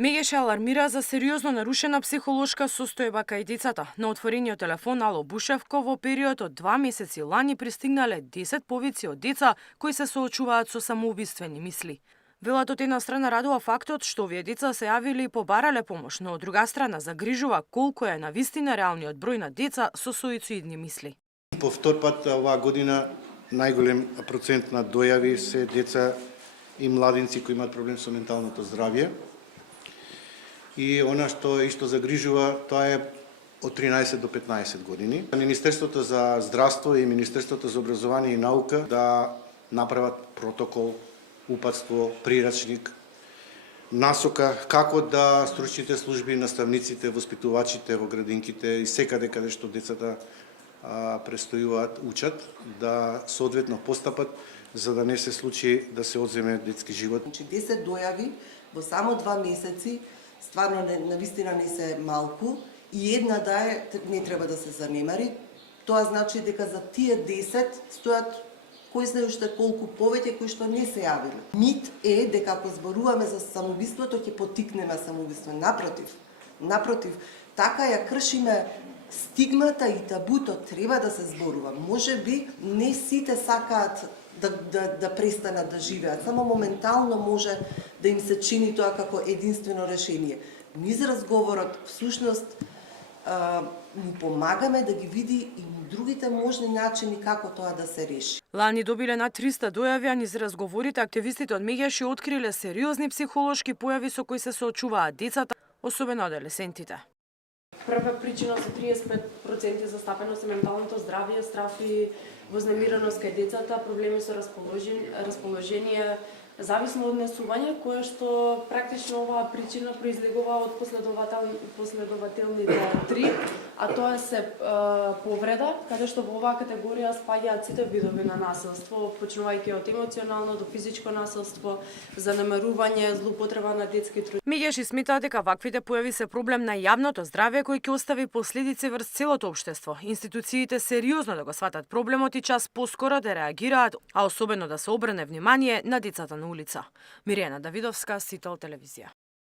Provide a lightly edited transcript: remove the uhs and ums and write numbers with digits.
Мегеше алармира за сериозно нарушена психолошка состојба кај децата. На отворениот телефон Ало Бушевко во период од 2 месеци лани пристигнале 10 повици од деца кои се соочуваат со самоубиствени мисли. Велат од една страна радува фактот што овие деца се јавиле и побарале помош, но од друга страна загрижува колку е навистина реалниот број на деца со суицидни мисли. По втор пат оваа година најголем процент на дојави се деца и младинци кои имаат проблем со менталното здравје. И она што исто загрижува, тоа е од 13 до 15 години. Министерството за здравство и Министерството за образование и наука да направат протокол, упатство, прирачник, насока како да стручните служби, наставниците, воспитувачите во градинките и секаде каде што децата престојуваат, учат, да соодветно постапат за да не се случи да се одземе детски живот. 10 дојави во само 2 месеци стварно навистина не се малку и една да е не треба да се занемари. Тоа значи дека за тие 10 стојат кои знае уште колку повеќе кои што не се јавиле. Мит е дека ако зборуваме за самоубиството ќе поттикне на самоубиство. Напротив, така ја кршиме стигмата и табуто, треба да се зборува. Можеби не сите сакаат да престанат да живеат. Само моментално може да им се чини тоа како единствено решение. Низ разговорот, всушност, му помагаме да ги види и другите можни начини како тоа да се реши. Лани добиле над 300 дојави, а низ разговорите активистите од Мегеши откриле сериозни психолошки појави со кои се соочуваат децата, особено адолесцентите. Прва причина за 35% застапеност е менталното здравје, страф и вознемиреност кај децата, проблеми со расположение, зависно однесување, кое што практично оваа причина произлегува од последователните 3, а тоа се повреда, каде што во оваа категорија спаѓаат сите видови на насилство, почнувајќи од емоционално до физичко насилство, занемарување, злоупотреба на детски труд. Мегеши сметаат дека ваквите појави се проблем на јавното здравје кој ќе остави последици врз целото општество. Институциите сериозно да го сватат проблемот и час поскоро да реагираат, а особено да се обрне внимание на децата на улица. Миријана Давидовска, Сител телевизија.